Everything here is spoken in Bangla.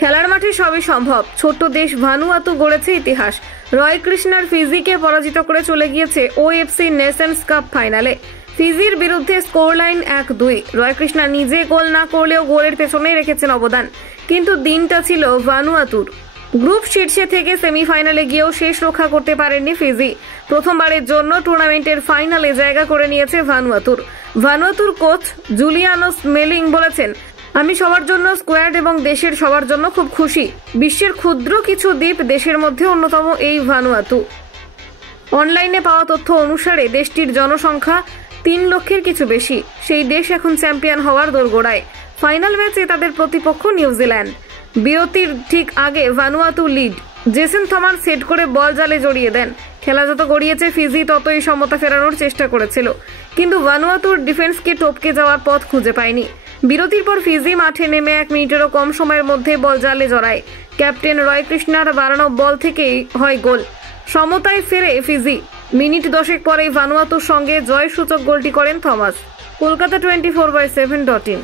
খেলার মাঠে সবই সম্ভব। ছোট্ট দেশ ভানুয়াতু গড়েছে ইতিহাস। রয় কৃষ্ণার ফিজিকে পরাজিত করে চলে গিয়েছে ওএফসি নেশনস কাপ ফাইনালে। ফিজির বিরুদ্ধে স্কোর লাইন 1-2। রয় কৃষ্ণা নিজে গোল না করলেও গোলের পেছনেই রেখেছেন অবদান। কিন্তু দিনটা ছিল ভানুয়াতুর। গ্রুপ শীর্ষে থেকে সেমিফাইনালে গিয়েও শেষ রক্ষা করতে পারেননি ফিজি। প্রথমবারের জন্য টুর্নামেন্টের ফাইনালে জায়গা করে নিয়েছে ভানুয়াতুর কোচ জুলিয়ানো স্মেলিং বলেছেন, আমি সবার জন্য স্কোয়াড এবং দেশের সবার জন্য খুব খুশি। বিশ্বের ক্ষুদ্র কিছু দ্বীপ দেশের মধ্যে অন্যতম এই ভানুয়াতু। অনলাইনে পাওয়া তথ্য অনুসারে দেশটির জনসংখ্যা 3 লক্ষের কিছু বেশি। সেই দেশ এখন চ্যাম্পিয়ন হওয়ার দোরগোড়ায়। ফাইনাল ম্যাচে তাদের প্রতিপক্ষ নিউজিল্যান্ড। বিরতির ঠিক আগে Vanuatu lead. Jason Thomas set করে বল জালে জড়িয়ে দেন। খেলা যত গড়িয়েছে ফিজি ততই সমতা ফেরানোর চেষ্টা করেছিল, কিন্তু ভানুয়াতুর ডিফেন্সকে টপকে যাওয়ার পথ খুঁজে পায়নি। বিরতির পর ফিজি মাঠে নেমে 1 মিনিটেরও কম সময়ের মধ্যে বল জালে জড়ায়। ক্যাপ্টেন রয় কৃষ্ণার বাড়ানো বল থেকেই হয় গোল। সমতায় ফেরে ফিজি। মিনিট 10 পরেই ভানুয়াতুর সঙ্গে জয়সূচক গোলটি করেন থমাস। কলকাতা 24/7.in।